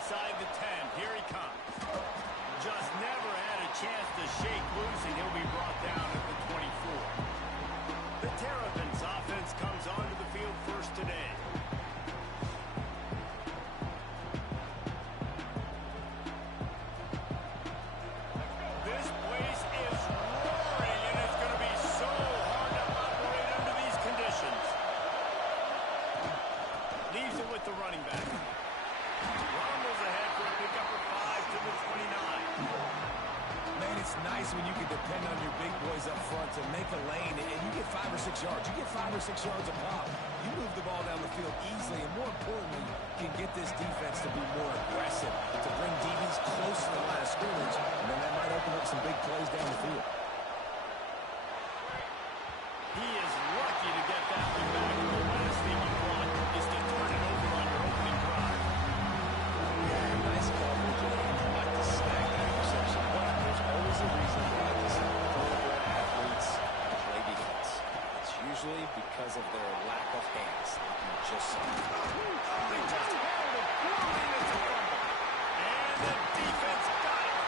inside the 10. Here he comes. Just never had a chance to shake loose, and he'll be brought down at the 24. The Terrapins offense comes onto the field first today. This place is roaring, and it's going to be so hard to operate under these conditions. Leaves it with the running back. Rumbles ahead for a pickup of 5 to the 29. Man, it's nice when you can depend on your big boys up front to make a lane, and you get 5 or 6 yards. You get 5 or 6 yards a pop. You move the ball down the field easily, and more importantly, can get this defense to be more aggressive, to bring DBs close to the line of scrimmage, and then that might open up some big plays down the field. He is lucky to get that one back. The last thing you want is to turn it over on your opening drive. Yeah, nice coverage. I like to snag that interception, but there's always a reason why these thoroughbred athletes play defense. It's usually because of their lack of hands, like you just saw. They just held it. It's a fumble. And the defense got it.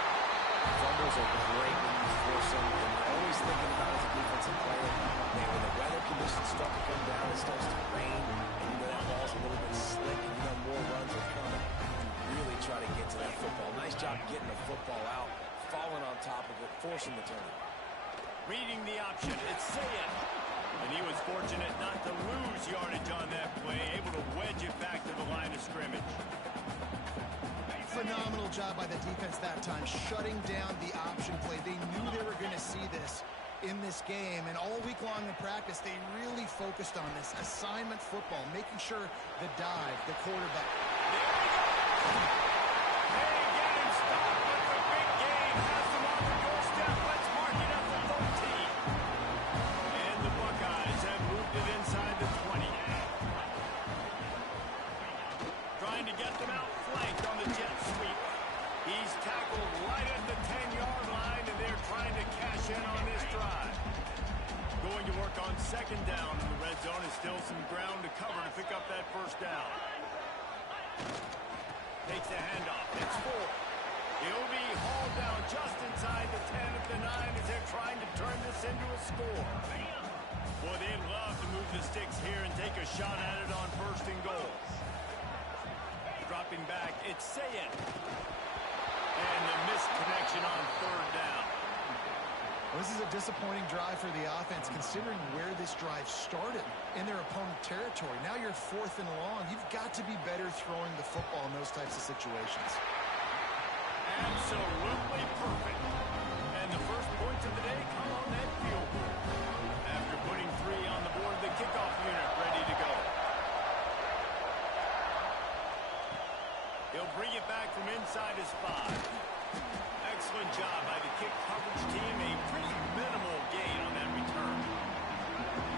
Fumbles are great when you force them, and you're always thinking about as a defensive player, man, when the weather conditions start to come down, it starts to rain, and you know that ball's a little bit slick, and you know more runs are coming, you really try to get to that football. Nice job getting the football out, falling on top of it, forcing the turn. Reading the option, it's Sayed. And he was fortunate not to lose yardage on that play, able to wedge it back to the line of scrimmage. Phenomenal job by the defense that time, shutting down the option play. They knew they were going to see this in this game, and all week long in practice, they really focused on this assignment football, making sure the dive, the quarterback. There we go! Hey, get him stopped, but the big game has them on the doorstep. Let's mark it at the 13. And the Buckeyes have moved it inside the 20. Trying to get them out flanked on the jet sweep. He's tackled right at the 10-yard line, and they're trying to cash in on this drive. Going to work on second down in the red zone is still some ground to cover to pick up that first down. Takes the handoff. It's 4. He'll be hauled down just inside the 10 at the 9 as they're trying to turn this into a score. Boy, they'd love to move the sticks here and take a shot at it on first and goal. Dropping back, it's Sayed. And the missed connection on third down. Well, this is a disappointing drive for the offense, considering where this drive started in their opponent territory. Now you're 4th and long. You've got to be better throwing the football in those types of situations. Absolutely perfect. And the first points of the day come on that field goal. After putting 3 on the board, the kickoff unit ready to go. He'll bring it back from inside his 5. Excellent job by the kick coverage team. A pretty minimal gain on that return.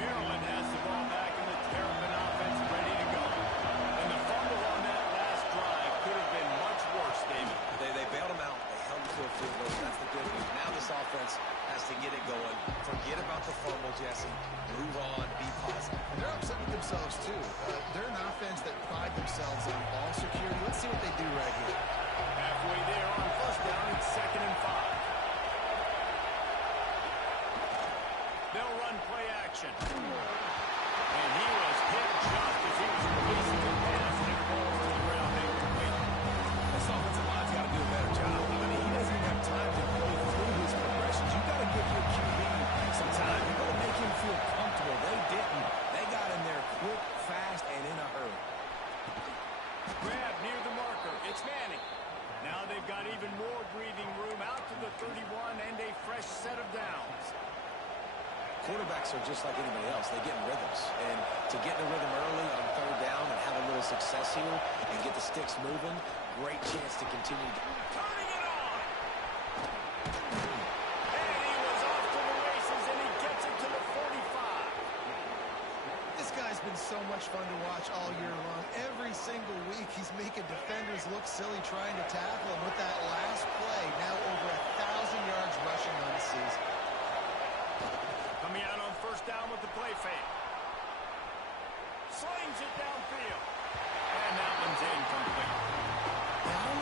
Maryland has the ball back, and the Terrapin offense ready to go. And the fumble on that last drive could have been much worse, David. They bailed him out. They held him to a field goal. That's the good news. Now this offense has to get it going. Forget about the fumble, Jesse. Move on. Be positive. And they're upset with themselves, too. They're an offense that pride themselves on ball security. Let's see what they do right here. Halfway there on first down, it's 2nd and 5. They'll run play action. And he was hit just as he was releasing the pass, and it falls to the ground incomplete. This offensive line's got to do a better job. I mean, he doesn't even have time to go through his progressions. You've got to give your QB some time. You've got to make him feel comfortable. They didn't. They got in there quick, fast, and in a hurry. Grab near the marker. It's Manning. Now they've got even more breathing room out to the 31 and a fresh set of downs. Quarterbacks are just like anybody else. They get in rhythms. And to get in a rhythm early on third down and have a little success here and get the sticks moving, great chance to continue. Turning it on! And he was off to the races, and he gets it to the 45. This guy's been so much fun to watch all year long. Every single week, he's making defenders look silly trying to tackle him with that last play. Now over 1,000 yards rushing on the season. Coming out on first down with the play fake. Slings it downfield. And that one's incomplete. How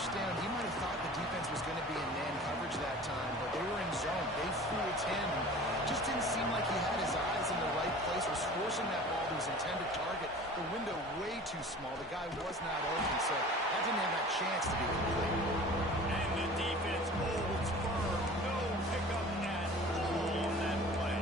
first down, he might have thought the defense was going to be in man coverage that time, but they were in zone. They fooled him. Just didn't seem like he had his eyes in the right place, was forcing that ball to his intended target. The window way too small. The guy was not open, so that didn't have that chance to be complete. And the defense holds firm. No pickup at all on that play.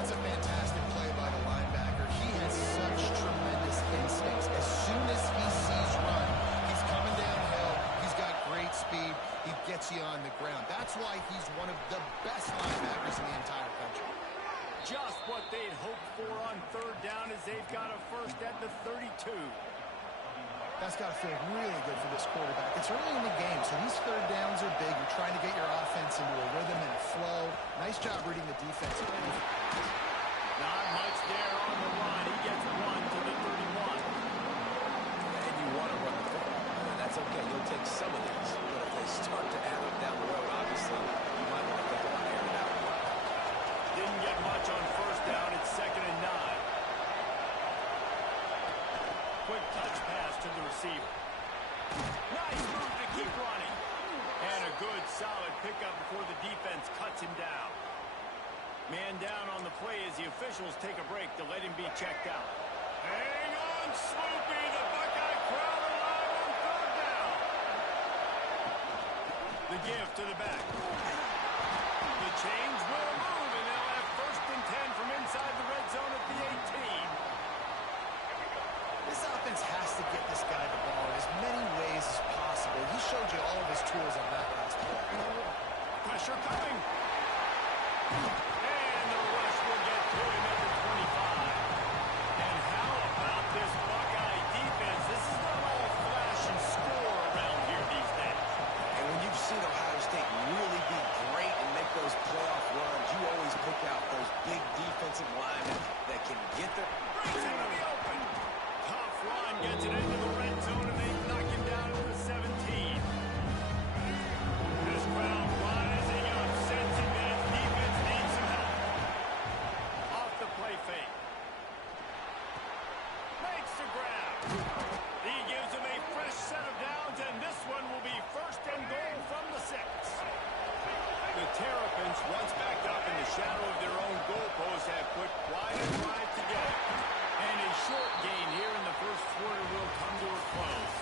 That's a fantastic play by the linebacker. He has such tremendous instincts. As soon as he sees run, he's coming downhill. He's got great speed. He gets you on the ground. That's why he's one of the best linebackers in the entire country. Just what they'd hoped for on third down as they've got a first at the 32. That's got to feel really good for this quarterback. It's early in the game, so these third downs are big. You're trying to get your offense into a rhythm and a flow. Nice job reading the defensive end. Not much there on the run. He gets one to the 31. And you want to run the football. That's okay. You'll take some of these. But if they start to add up down the road, obviously, you might want to think about airing it out. Didn't get much on first down. It's 2nd and 9. Quick touch pass to the receiver. Nice move to keep running. And a good, solid pickup before the defense cuts him down. Man down on the play as the officials take a break to let him be checked out. Hang on, Sloopy. The Buckeye crowd alive on third down. The give to the back. The change will move, and they'll have 1st and 10 from inside the red zone at the 18. This offense has to get this guy the ball in as many ways as possible. He showed you all of his tools on that last play. Pressure coming. And the rush will get to him at the 25. And how about this Buckeye defense? This is not all flash and score around here these days. And when you've seen Ohio State really be great and make those playoff runs, you always pick out those big defensive linemen that can get the... Brings him to the open. Tough run gets it into the red zone, and they knock him down to the 17. This crowd rising up, sensing that its defense needs some help. Off the play fake. Makes the grab. He gives him a fresh set of downs, and this one will be 1st and goal from the 6. The Terrapins, once backed up in the shadow of their own goalpost, have put quite a drive together. And a short gain here in the first quarter will come to a close.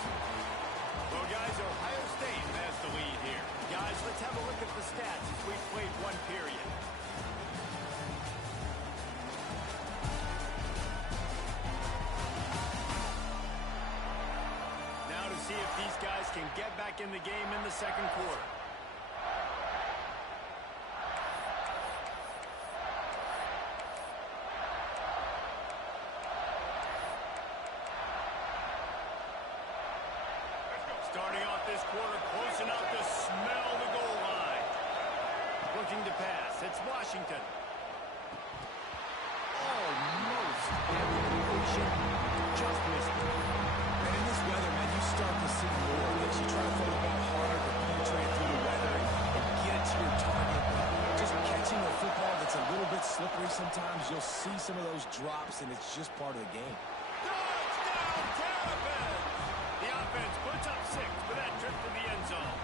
Well, guys, Ohio State has the lead here. Guys, let's have a look at the stats as we've played one period. Now to see if these guys can get back in the game in the second quarter. Starting off this quarter close enough to smell the goal line. Looking to pass. It's Washington. Almost at the completion. Just missed it. And in this weather, man, you start to see more of this. You try to throw the ball harder to penetrate through the weather and get it to your target. Just catching a football that's a little bit slippery sometimes, you'll see some of those drops, and it's just part of the game. Touchdown, Terrapins! The offense puts up 6 for that trip to the end zone.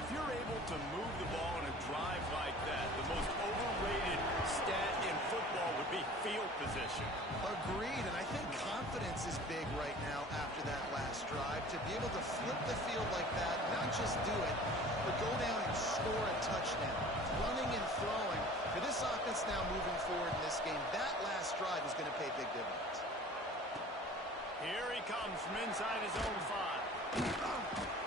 If you're able to move the ball in a drive like that, the most overrated stat in football would be field position. Agreed, and I think confidence is big right now after that last drive. To be able to flip the field like that, not just do it, but go down and score a touchdown. Running and throwing. For this offense now moving forward in this game, that last drive is going to pay big dividends. Here he comes from inside his own 5.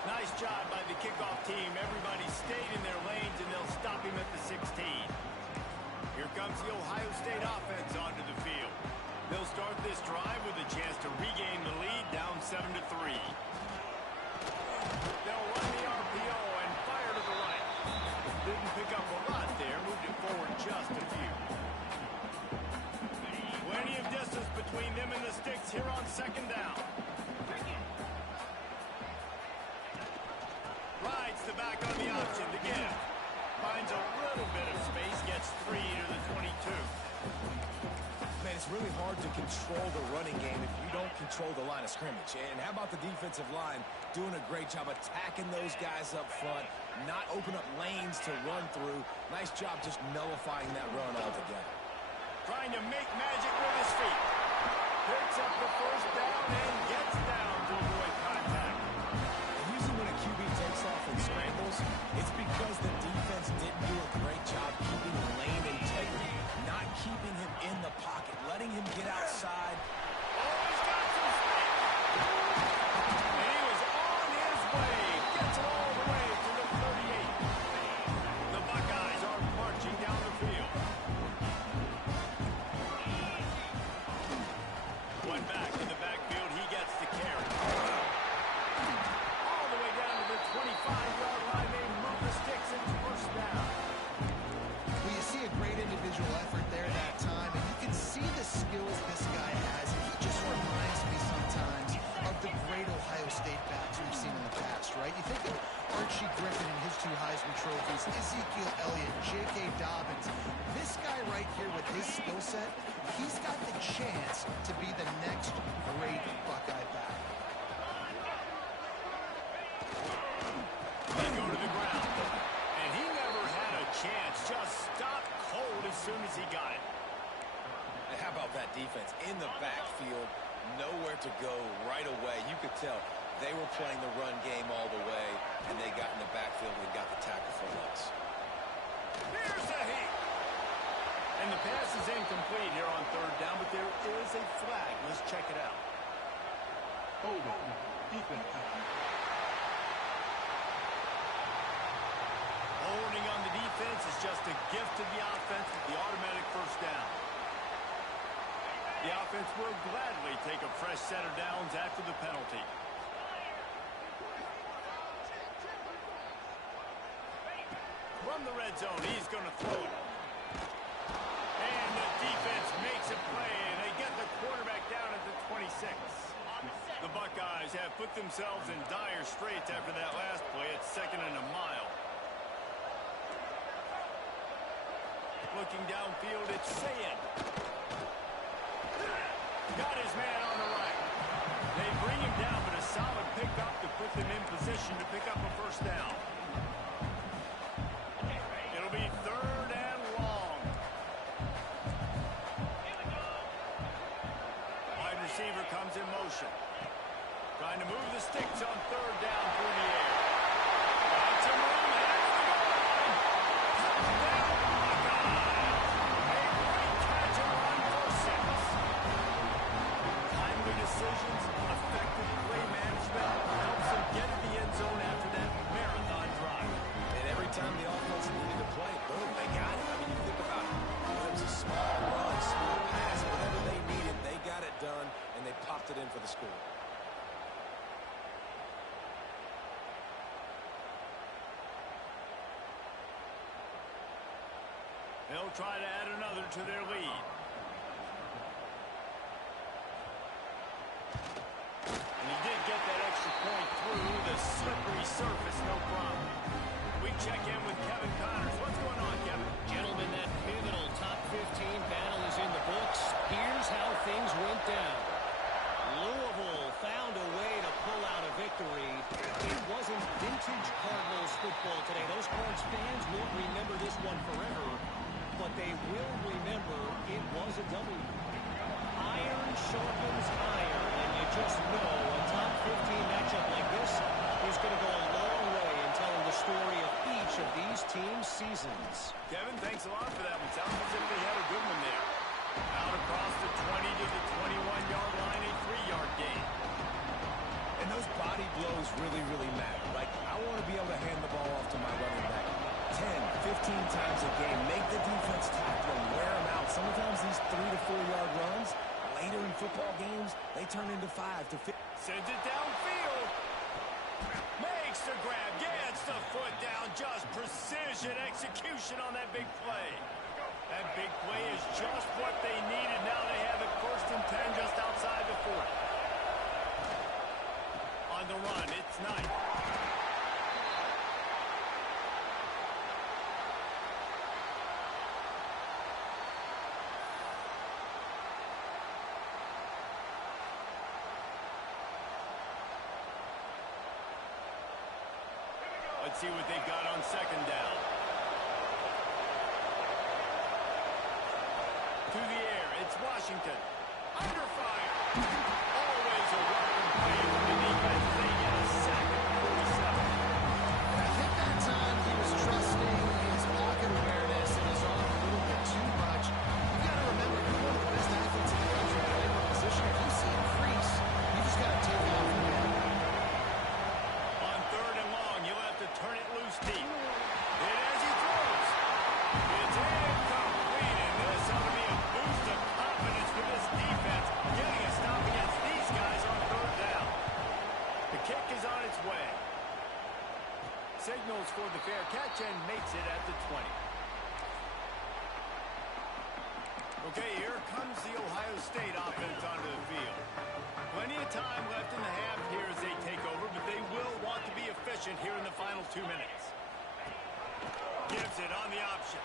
Nice job by the kickoff team. Everybody stayed in their lanes, and they'll stop him at the 16. Here comes the Ohio State offense onto the field. They'll start this drive with a chance to regain the lead, down 7-3. They'll run the RPO and fire to the right. Didn't pick up a lot there, moved it forward just a few. Plenty of distance between them and the sticks here on 2nd down. Rides the back on the option to give. Finds a little bit of space, gets 3 to the 22. Man, it's really hard to control the running game if you don't control the line of scrimmage. And how about the defensive line doing a great job attacking those guys up front, not open up lanes to run through. Nice job just nullifying that run altogether. Trying to make magic with his feet. Picks up the first down and gets down to avoid contact. Usually when a QB takes off and scrambles, it's because the defense didn't do a great job keeping lane integrity, not keeping him in the pocket, letting him get outside. Oh, he's got some space. And he was on his way. Gets all the way to the 38. The Buckeyes are marching down the field. One back in the backfield. He gets the carry. All the way down to the 25-yard line. They move the sticks. It's first down. Well, you see a great individual effort there that time, and you can see the skills this guy has. And he just reminds me sometimes of the great Ohio State backs we've seen in the past, right? You think of Archie Griffin and his 2 Heisman trophies, Ezekiel Elliott, J.K. Dobbins. This guy right here with his skill set, he's got the chance to be the next great Buckeye back. They go to the ground. And he never had a chance. Just stopped cold as soon as he got it. And how about that defense in the backfield? Nowhere to go right away. You could tell they were playing the run game all the way, and they got in the backfield and got the tackle for loss. Here's a hit. And the pass is incomplete here on third down, but there is a flag. Let's check it out. Holding on the defense is just a gift to the offense with the automatic first down. The offense will gladly take a fresh set of downs after the penalty. From the red zone, he's going to throw it. And the defense makes a play, and they get the quarterback down at the 26. The Buckeyes have put themselves in dire straits after that last play. It's 2nd and a mile. Looking downfield, it's Sayin. Got his man on the right. They bring him down, but a solid pickup to put them in position to pick up a first down. It'll be 3rd and long. Wide receiver comes in motion. Trying to move the sticks on 3rd down through the air. Got some room ahead of the goal line. Touchdown, Buckeyes. A great catch and run for 6. Timely decisions, effective play management helps them get in the end zone after that marathon drive. And every time the offense needed to play, boom, they got it. I mean, you think about it. It was a small run, small pass, whatever they needed, they got it done, and they popped it in for the score. They'll try to add another to their lead. And he did get that extra point through the slippery surface, no problem. We check in with Kevin Connors. What's going on, Kevin? Gentlemen, that pivotal top 15 battle is in the books. Here's how things went down. Louisville found a way to pull out a victory. It wasn't vintage Cardinals football today. Those Cards fans won't remember this one forever, but they will remember it was a W. Iron sharpens iron, and you just know a top 15 matchup like this is going to go a long way in telling the story of each of these teams' seasons. Kevin, thanks a lot for that one. Sounds as if they had a good one there. Out across the 20 to the 21-yard line, a 3-yard gain. And those body blows really, really matter. Like, I want to be able to hand the ball off to my running back 10, 15 times a game. Make the defense tackle them, wear them out. Sometimes these 3 to 4-yard runs, later in football games, they turn into 5 to 15. Sends it downfield. Makes the grab, gets the foot down. Just precision execution on that big play. That big play is just what they needed. Now they have it 1st and 10 just outside the 40. On the run, it's Knight. Let's see what they've got on second down. To the air, it's Washington. Under fire. Always a welcome play from the defense. They get a sack at 47. I think that time he was trusting his pocket awareness and his arm a little bit too much. You've got to remember, you're one of the best athletes in the country playing in a position. If you see a crease, you just got to take off again. On third and long, you'll have to turn it loose deep. And as he throws, it's incomplete, and this ought to be a boost of confidence for this defense, getting a stop against these guys on third down. The kick is on its way. Signals for the fair catch and makes it at the 20. Okay, here comes the Ohio State offense onto the field. Plenty of time left in the half here as they take over, but they will want to be efficient here in the final 2 minutes. Gives it on the option.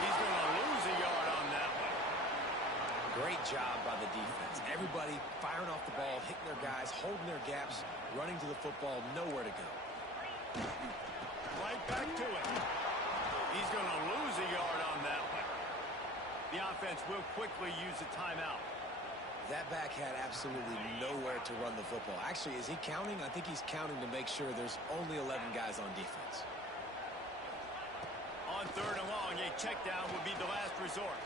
He's going to lose a yard on that one. Great job by the defense. Everybody firing off the ball, hitting their guys, holding their gaps, running to the football, nowhere to go. Right back to it. He's going to lose a yard on that one. The offense will quickly use a timeout. That back had absolutely nowhere to run the football. Actually, is he counting? I think he's counting to make sure there's only 11 guys on defense. On third and long, a check down would be the last resort.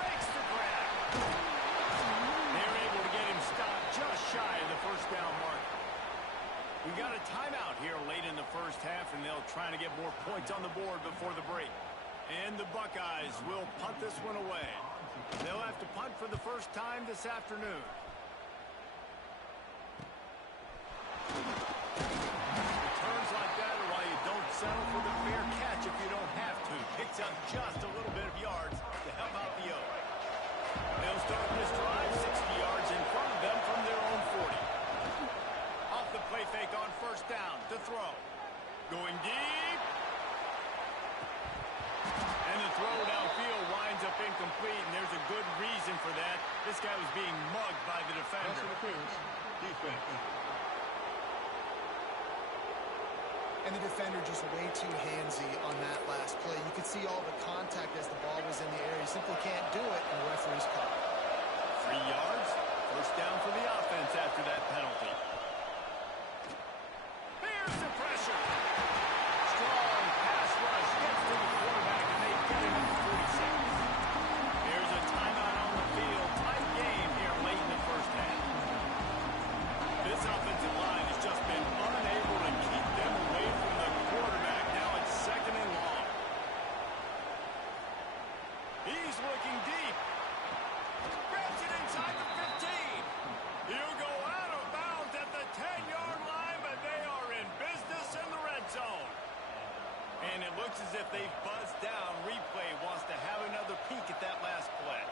Makes the grab. They're able to get him stopped just shy of the first down mark. We got a timeout here late in the first half, and they'll try to get more points on the board before the break. And the Buckeyes will punt this one away. They'll have to punt for the first time this afternoon. Returns like that are why you don't settle for the fair catch if you don't have to. Picks up just a little bit of yards to help out the O. They'll start this drive 60 yards in front of them from their own 40. Off the play fake on first down to throw. Going deep. And the throw downfield winds up incomplete, and there's a good reason for that. This guy was being mugged by the defender. And the defender just way too handsy on that last play. You could see all the contact as the ball was in the air. He simply can't do it, and the referee's caught. 3 yards. First down for the offense after that penalty. Here's the pressure. Strong pass rush gets to the quarterback, and they get him at the 46. There's a timeout on the field. Tight game here late in the first half. This offensive line has just been unable to keep them away from the quarterback. Now it's second and long. He's looking deep. Grabs it inside the 15. He'll go out of bounds at the 10-yard line, but they are in business in the red zone. And it looks as if they've buzzed down. Replay wants to have another peek at that last play.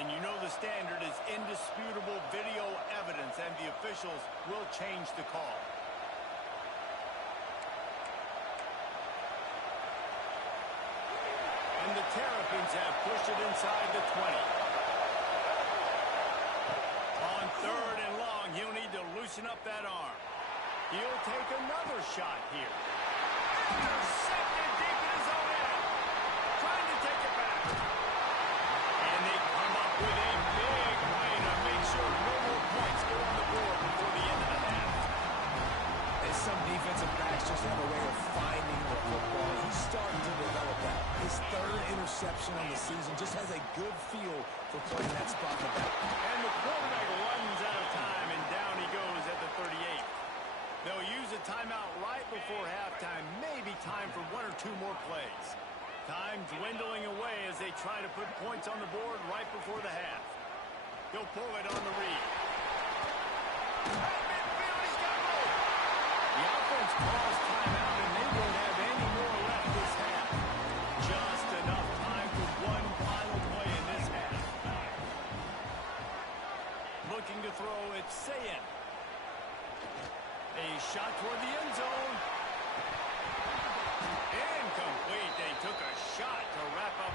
And you know the standard is indisputable video evidence, and the officials will change the call. And the Terrapins have pushed it inside the 20. On third and long, he'll need to loosen up that arm. He'll take another shot here. Intercepted deep in his own end. Trying to take it back. And they come up with a big play to make sure no more points go on the board before the end of the half. And some defensive backs just have a way of finding the football. He's starting to develop that. His third interception on the season just has a good feel for playing that spot in the back. And the quarterback runs out of time, and down he goes at the 38. They'll use a timeout right before halftime. Maybe time for 1 or 2 more plays. Time dwindling away as they try to put points on the board right before the half. He'll pull it on the read. Right midfield, he's got room. The offense calls timeout, and they won't have any more left this half. Just enough time for one final play in this half. Looking to throw, it's Sayin. A shot toward the end zone. Incomplete. They took a shot to wrap up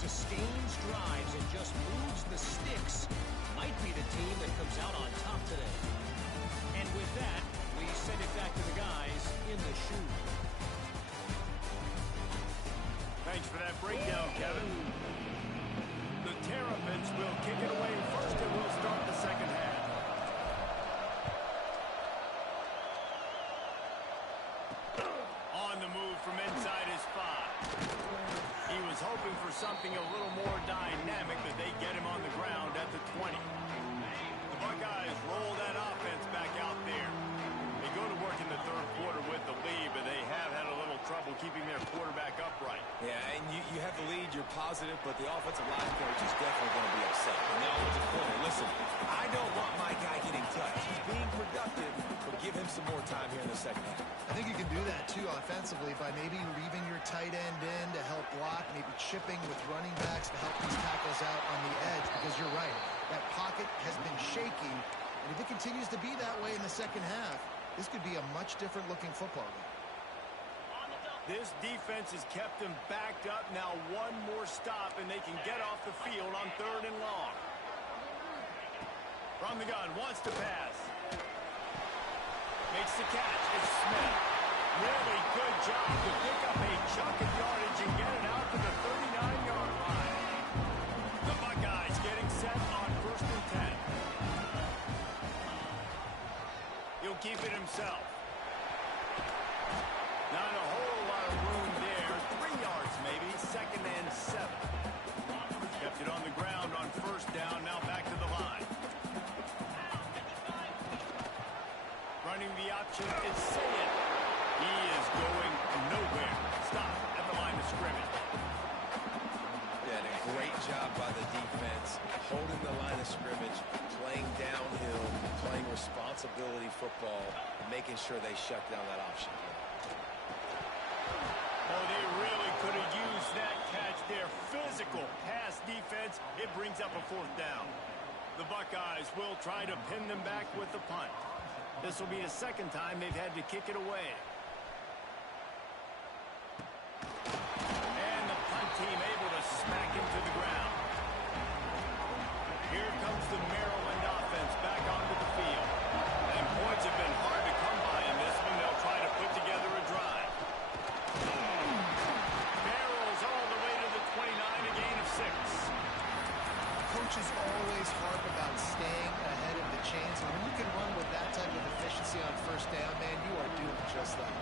sustains drives and just moves the sticks, might be the team that comes out on top today. And with that, we send it back to the guys in the chute. Thanks for that breakdown, Kevin. The Terrapins will kick it away first, and we'll start the second half. On the move from inside his 5. He was hoping for something a little more dynamic, but they get him on the ground at the 20. The Buckeyes roll that offense back out there. They go to work in the third quarter with the lead, but they have had a little trouble keeping their quarterback upright. Yeah, and you have the lead, you're positive, but the offensive line coach is definitely going to be upset. And the offensive coordinator, listen, I don't want my guy getting touched. He's being productive, but give him some more time here in the second half. I think you can do that, too, offensively, by maybe leaving your tight end in to help block, maybe chipping with running backs to help these tackles out on the edge, because you're right. That pocket has been shaky, and if it continues to be that way in the second half, this could be a much different-looking football game. This defense has kept them backed up. Now one more stop, and they can get off the field on 3rd and long. From the gun, wants to pass. Makes the catch. It's Smith. Really good job to pick up a chunk of yardage and get it out to the 39-yard line. The Buckeyes getting set on 1st and 10. He'll keep it himself. Not a whole lot of room there. 3 yards maybe. 2nd and 7. Kept it on the ground on 1st down. Now back to the line. Running the option is Sayed. He is going nowhere. Stop at the line of scrimmage. Yeah, and a great job by the defense, holding the line of scrimmage, playing downhill, playing responsibility football, making sure they shut down that option. Oh, they really could have used that catch there. Physical pass defense. It brings up a 4th down. The Buckeyes will try to pin them back with the punt. This will be the 2nd time they've had to kick it away. And the punt team able to smack him to the ground. Here comes the Maryland offense back onto the field. And points have been hard to come by in this one. They'll try to put together a drive. Barrels all the way to the 29, a gain of 6. Coaches always harp about staying ahead of the chains, and when you can run with that type of efficiency on 1st down, man, you are doing just that.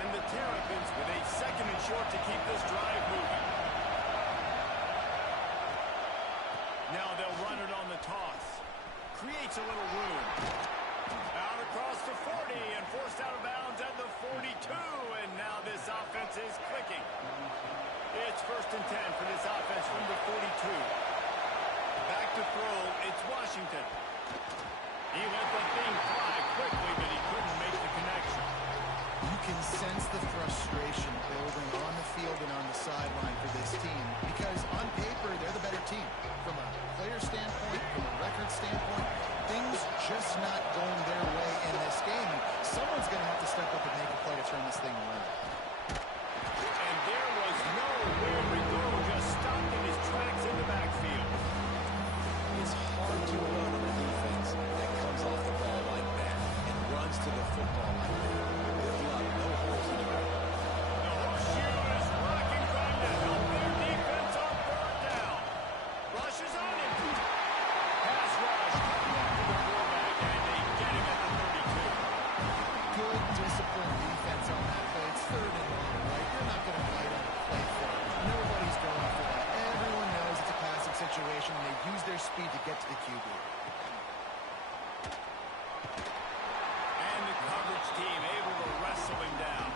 And the Terrapins with a 2nd and short to keep this drive moving. Now they'll run it on the toss. Creates a little room. Out across the 40 and forced out of bounds at the 42, and now this offense is clicking. It's 1st and 10 for this offense from the 42. Back to throw, it's Washington. He let the thing fly quickly, but he couldn't make the connection. You can sense the frustration building on the field and on the sideline for this team, because on paper, they're the better team. From a player standpoint, from a record standpoint, things just not going their way in this game. And someone's going to have to step up and make a play to turn this thing around. And there was nowhere to go, just stopped in his tracks in the backfield. It's hard to run on a defense that comes off the ball like that and runs to the football like that. Good luck, no holes in the road. The horseshoe is rocking, trying to help their defense on 3rd down. Rushes on him. Pass rush coming after the quarterback, and they get him at the 32. Good, disciplined defense on that play. It's 3rd and long, right? You're not going to fight on a play for it. Nobody's going for that. Everyone knows it's a passing situation, and they use their speed to get to the QB. And the coverage team able to wrestle him down.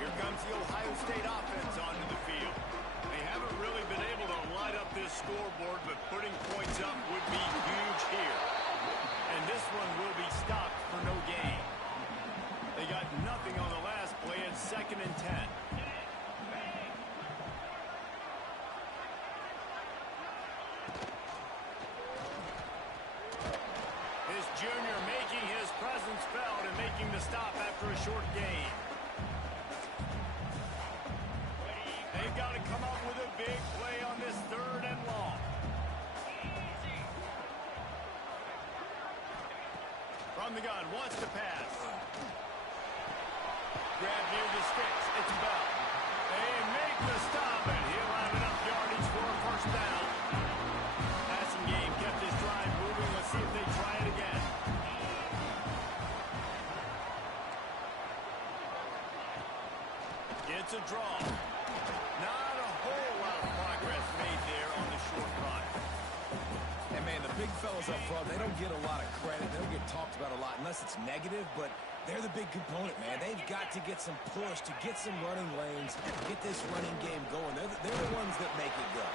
Here comes the Ohio State offense onto the field. They haven't really been able to light up this scoreboard, but putting points up would be huge here. And this one will be stopped for no gain. They got nothing on the last play at 2nd and 10. This junior making his presence felt and making the stop after a short gain. got to come up with a big play on this 3rd and long. From the gun, wants to pass. Grab near the sticks. It's Bell. They make the stop, and he'll have enough yardage for a 1st down. Passing game kept this drive moving. Let's see if they try it again. It's a draw. Not a whole lot of progress made there on the short run. And, man, the big fellas up front, they don't get a lot of credit. They don't get talked about a lot unless it's negative, but they're the big component, man. They've got to get some push, to get some running lanes, get this running game going. They're the ones that make it go.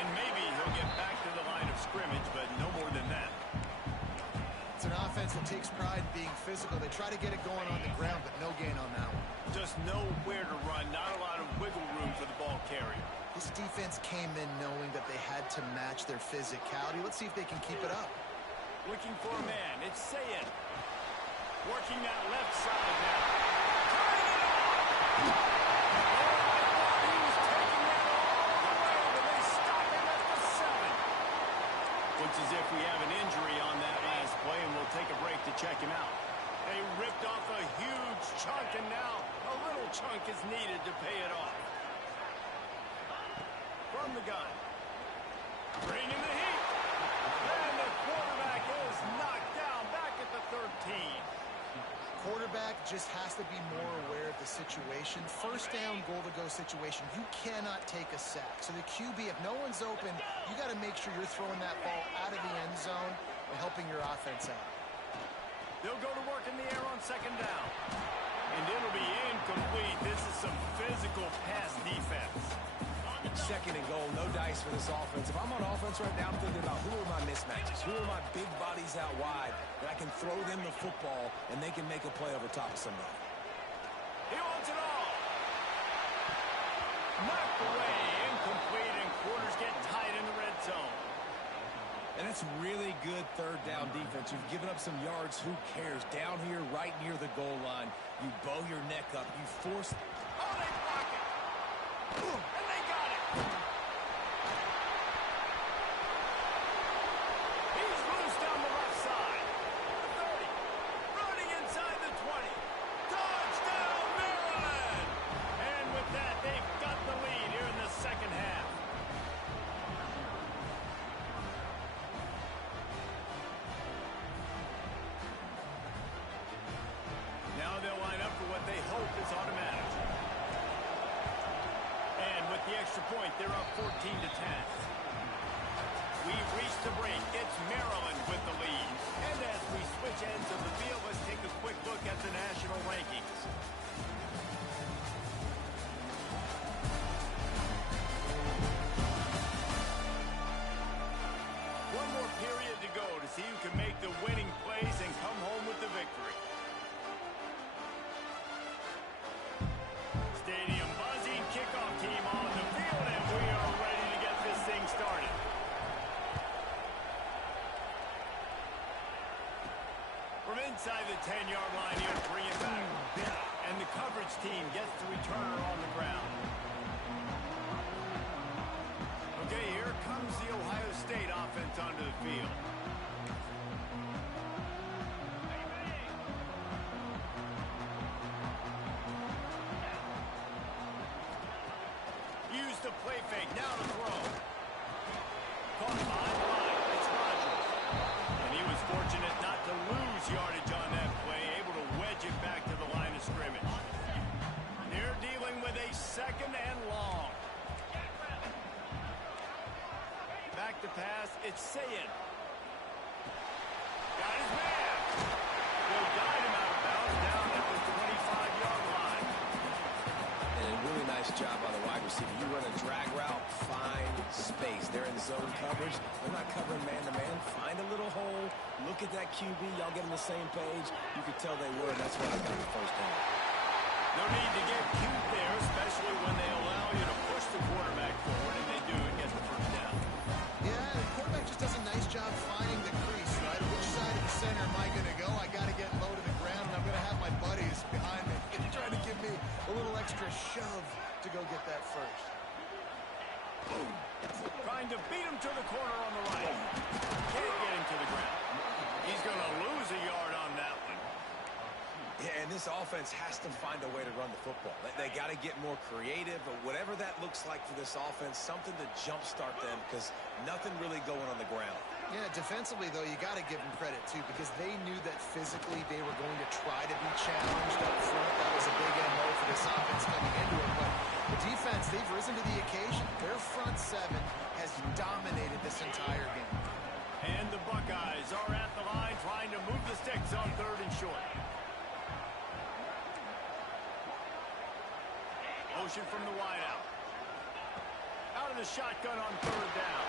And maybe he'll get back to the line of scrimmage, but no more than that. It's an offense that takes pride in being physical. They try to get it going on the ground, but no gain on that one. Just nowhere to run, not a lot of wiggle room for the ball carrier. This defense came in knowing that they had to match their physicality. Let's see if they can keep it up. Looking for a man. It's Sayin. Working that left side now. Tying it up! Oh, I thought he was taking that all the way, but they stop him at the 7. Looks as if we have an injury on that last play, and we'll take a break to check him out. They ripped off a huge chunk, and now a little chunk is needed to pay it off. From the gun. Bringing the heat. And the quarterback is knocked down back at the 13. Quarterback just has to be more aware of the situation. 1st down, goal-to-go situation. You cannot take a sack. So the QB, if no one's open, you got to make sure you're throwing that ball out of the end zone and helping your offense out. They'll go to work in the air on 2nd down. And it'll be incomplete. This is some physical pass defense. 2nd and goal, no dice for this offense. If I'm on offense right now, I'm thinking about who are my mismatches, who are my big bodies out wide that I can throw them the football and they can make a play over top of somebody. He wants it all. Knocked away, incomplete, and quarters get tight in the red zone. And that's really good 3rd down defense. You've given up some yards. Who cares? Down here, right near the goal line, you bow your neck up. You force. Oh, they block it. And they got it. He's loose down the left side. The 30. Running inside the 20. Touchdown, Maryland. And with that, they've got the lead here in the 2nd half. Now they'll line up for what they hope is automatic. And with the extra point, they're up 14-10. We've reached the break. It's Maryland with the lead. And as we switch ends of the field, let's take a quick look at the national rankings. One more period to go to see who can make the winning plays and come home with the victory. Stadium buzzing, kickoff team on the field, and we are ready to get this thing started. From inside the 10-yard line here to bring it back. And the coverage team gets the returner on the ground. Okay, here comes the Ohio State offense onto the field. Use the play fake, now to throw. Caught behind the line, it's Rodgers. And he was fortunate not to lose yardage on that play, able to wedge it back to the line of scrimmage. They're dealing with a 2nd and long. Back to pass, it's Sayin. Got his man. They'll guide him out of bounds down at the 25-yard line. And a really nice job by the wide receiver. You run a drag route, find space. They're in zone coverage. They're not covering man-to-man. Find a little hole. Look at that QB. Y'all get on the same page. You could tell they were, and that's why I got the 1st down. No need to get cute there, especially when they allow you to push the quarterback forward, and they do and get the 1st down. Yeah, the quarterback just does a nice job finding the crease, right? Which side of the center am I going to go? I got to get low to the ground, and I'm going to have my buddies behind me trying to give me a little extra shove to go get that first. Trying to beat him to the corner on the right. Can't get him to the ground. He's going to lose a yard on that one. Yeah, and this offense has to find a way to run the football. They got to get more creative, but whatever that looks like for this offense, something to jumpstart them because nothing really going on the ground. Yeah, defensively, though, you got to give them credit, too, because they knew that physically they were going to try to be challenged up front. That was a big MO for this offense coming into it. But the defense, they've risen to the occasion. Their front seven has dominated this entire game. And the Buckeyes are at the line trying to move the sticks on 3rd and short. Motion from the wideout. Out of the shotgun on 3rd down.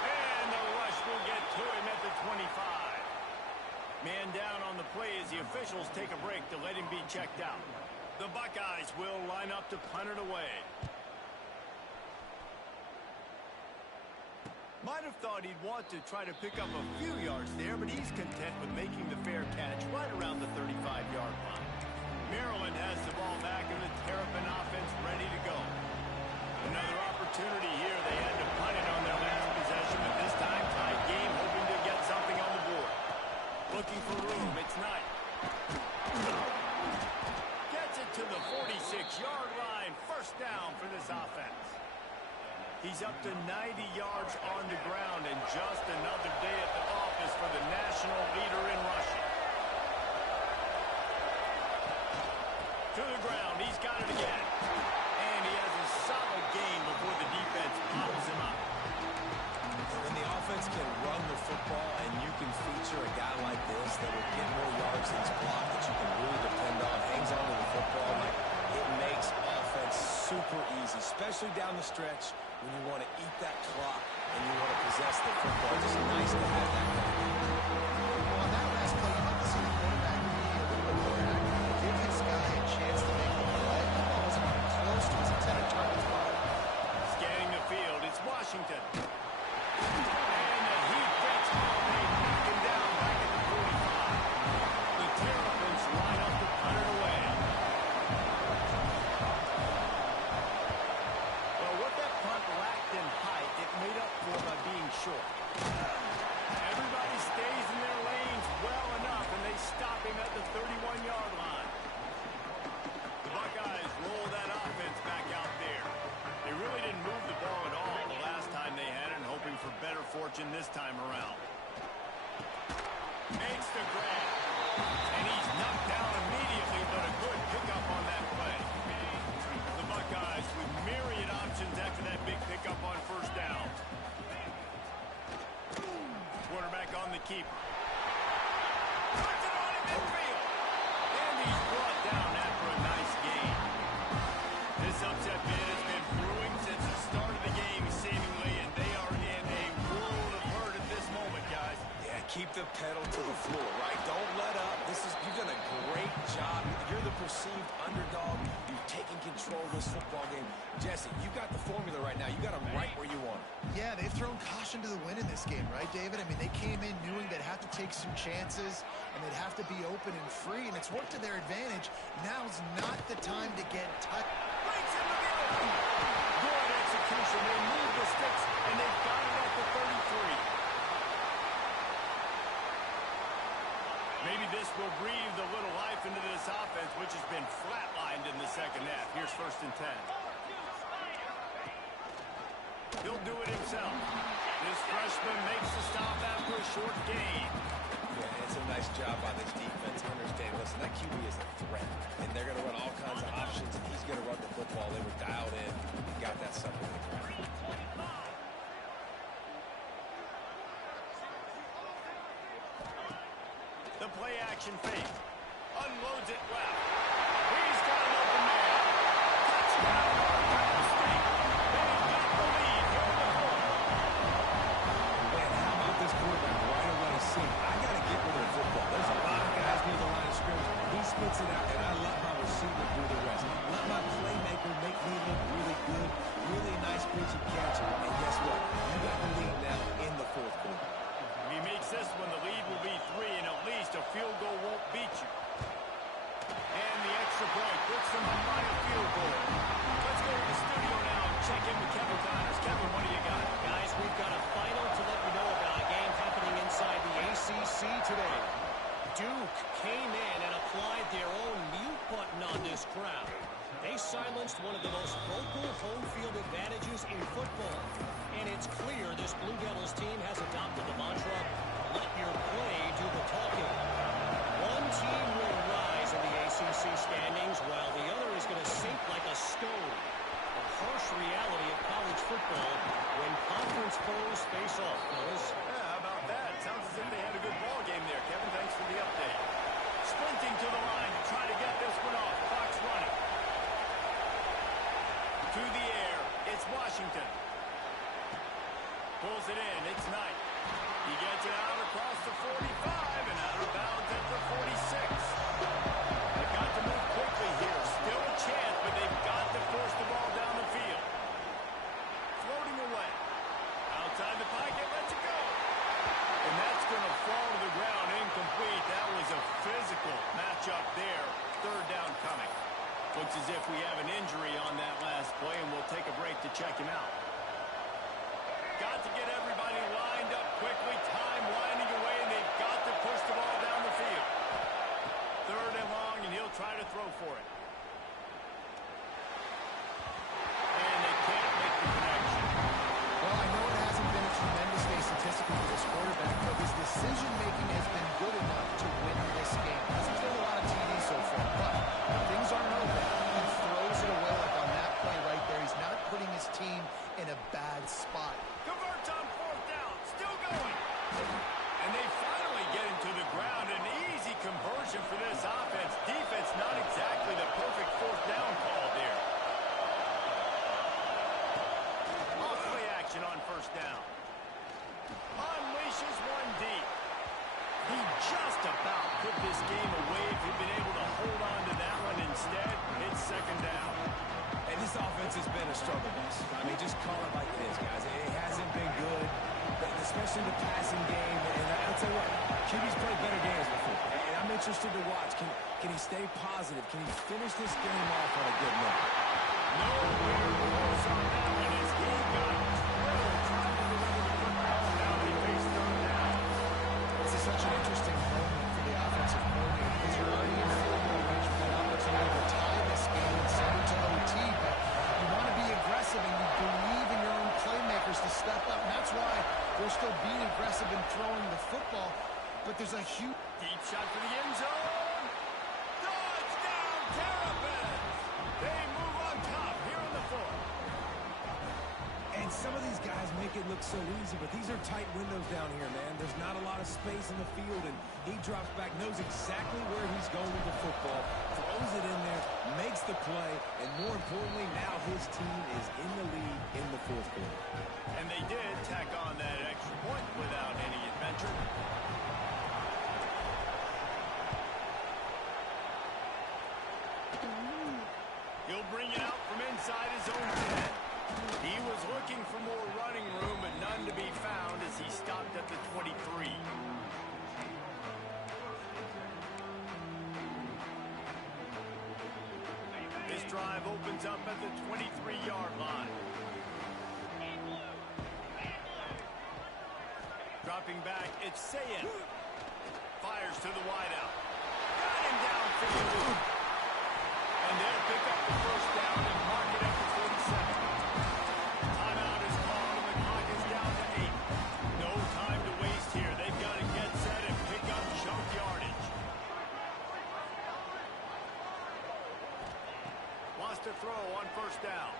And the rush will get to him at the 25. Man down on the play as the officials take a break to let him be checked out. The Buckeyes will line up to punt it away. Might have thought he'd want to try to pick up a few yards there, but he's content with making the fair catch right around the 35-yard line. Maryland has the ball back and the Terrapin offense ready to go. Another opportunity here. They had to punt it on their last possession, but this time tied game, hoping to get something on the board. Looking for room. It's Knight. Gets it to the 46-yard line. First down for this offense. He's up to 90 yards on the ground, and just another day at the office for the national leader in rushing. To the ground, he's got it again. And he has a solid gain before the defense bobbles him up. When the offense can run the football and you can feature a guy like this that will get more yards than his block that you can really depend on, hangs on to the football, like it makes offense super easy, especially down the stretch when you want to eat that clock and you want to possess the football. Just nice to have that guy. Well, on that last play, you like to see the quarterback be a little bit more active. Give his guy a chance to make the play. That ball wasn't even close to his intended target spot. Scanning the field, it's Washington. And a heat fakes ball made, knock him down back at the 45. The Terrapins line up to punt it away. Well, what that punt lacked in height, it made up for by being short. Everybody stays in their lanes well enough, and they stop him at the 31-yard line. The Buckeyes roll that offense back out there. They really didn't move the ball at all the last time they had it, hoping for better fortune this time around. Makes the grab. And he's knocked down immediately, but a good pickup on that play. The Buckeyes with myriad options after that big pickup on 1st down. Quarterback on the keeper. Puts it on him midfield. And he's brought down after a nice gain. This upset bid has been brewing since the start of the game, seemingly, and they are in a world of hurt at this moment, guys. Yeah, keep the pedal to the floor, right? Don't let up. You've done a great job. You're the perceived underdog. You've taken control of this football game. Jesse, you got the formula right now. You got them right where you want them. Yeah, they've thrown caution to the wind in this game, right, David? I mean, they came in knowing they'd have to take some chances, and they'd have to be open and free, and it's worked to their advantage. Now's not the time to get touched. Breaks into the open. Good execution. They move the sticks, and they've got it at the 33. Maybe this will breathe a little life into this offense, which has been flatlined in the second half. Here's 1st and 10. He'll do it himself. This freshman makes the stop after a short gain. Yeah, it's a nice job by this defense. Understand, listen, that QB is a threat, and they're going to run all kinds of options, and he's going to run the football. They were dialed in and got that sucker to the ground. The play action fake. Unloads it left. He's got an open man. Touchdown, Ohio State. They've got the lead here in the 4th. Man, how about this quarterback right away seeing, I got to get rid of the football. There's a lot of guys near the line of scrimmage. He spits it out, and I let my receiver do the rest. Let my playmaker make me look really good. Really nice pitch and catch. And guess what? You got the lead now in the 4th quarter. If he makes this one, the lead will be 3, and at least a field goal won't beat you. And the extra football when conference foes face off, fellas. Yeah, how about that? Sounds as if they had a good ball game there, Kevin. Thanks for the update. Sprinting to the line to try to get this one off. Clock's running. To the air. It's Washington. Pulls it in. It's Knight. He gets it out across the 45 and out of bounds at the 46. They've got to move quickly here. Still a chance, but they've got to force the ball down the field. Floating away. Outside the pocket, lets it go. And that's going to fall to the ground incomplete. That was a physical matchup there. Third down coming. Looks as if we have an injury on that last play, and we'll take a break to check him out. Got to get everybody lined up quickly. Time winding away, and they've got to push the ball down the field. Third and long, and he'll try to throw for it. And they can't make the connection. Well, I know it hasn't been a tremendous day statistically for this quarterback, but his decision-making has been good enough to win this game. Hasn't thrown a lot of TDs so far, but when things aren't open, he throws it away like on that play right there. He's not putting his team in a bad spot. Converts on fourth down. Still going. And they finally get him to the ground. An easy conversion for this offense. Defense not exactly the perfect fourth down call there. Off play action on first down. Unleashes one deep. He just about put this game away if he'd been able to hold on to that one instead. It's second down. And this offense has been a struggle bus. I mean, just call it like it is, guys. It hasn't been good, especially the passing game. And I'll tell you what, QB's played better games before. And I'm interested to watch. Can he stay positive? Can he finish this game off on a good note? Nowhere close on that one as he got drilled trying to deliver the football. Now they face third down. This is such an interesting moment for the offensive coordinator because you're already in field goal range with an opportunity to tie this game and send it to OT, but you want to be aggressive and you believe in your own playmakers to step up, and that's why they're still being aggressive in throwing the football, but there's a huge... Deep shot for the end zone. Touchdown, Terrapins. They move on top here on the fourth. And some of these guys make it look so easy, but these are tight windows down here, man. There's not a lot of space in the field, and he drops back, knows exactly where he's going with the football, throws it in there, makes the play, and more importantly, now his team is in the lead in the fourth quarter. And they did tack on that extra point without any adventure. He'll bring it out from inside his own 10. He was looking for more running room, but none to be found as he stopped at the 23. This drive opens up at the 23-yard line. Dropping back, it's Sayin. Fires to the wideout. Got him downfield. And they'll pick up the first down and mark it at the 47. Timeout is called and the clock is down to 8. No time to waste here. They've got to get set and pick up chunk yardage. Wants to throw on first down.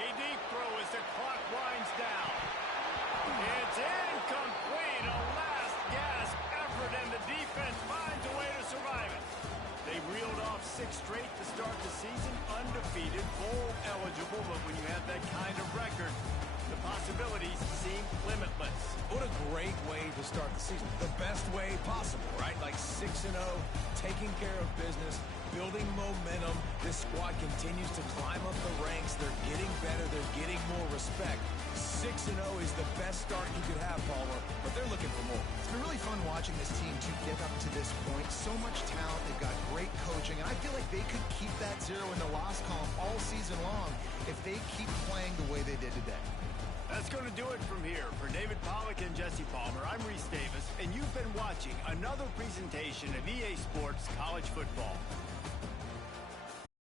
A deep throw as the clock winds down. It's incomplete. A last gasp effort, and the defense finds a way to survive it. They reeled off 6 straight to start the season, undefeated, bowl eligible, but when you have that kind of record, the possibilities seem limitless. What a great way to start the season. The best way possible, right? Like 6-0, taking care of business, building momentum. This squad continues to climb up the ranks. They're getting better. They're getting more respect. 6-0 is the best start you could have, Palmer, but they're looking for more. It's been really fun watching this team to get up to this point. So much talent. They've got great coaching, and I feel like they could keep that 0 in the loss column all season long if they keep playing the way they did today. That's going to do it from here. For David Pollack and Jesse Palmer, I'm Reese Davis, and you've been watching another presentation of EA Sports College Football.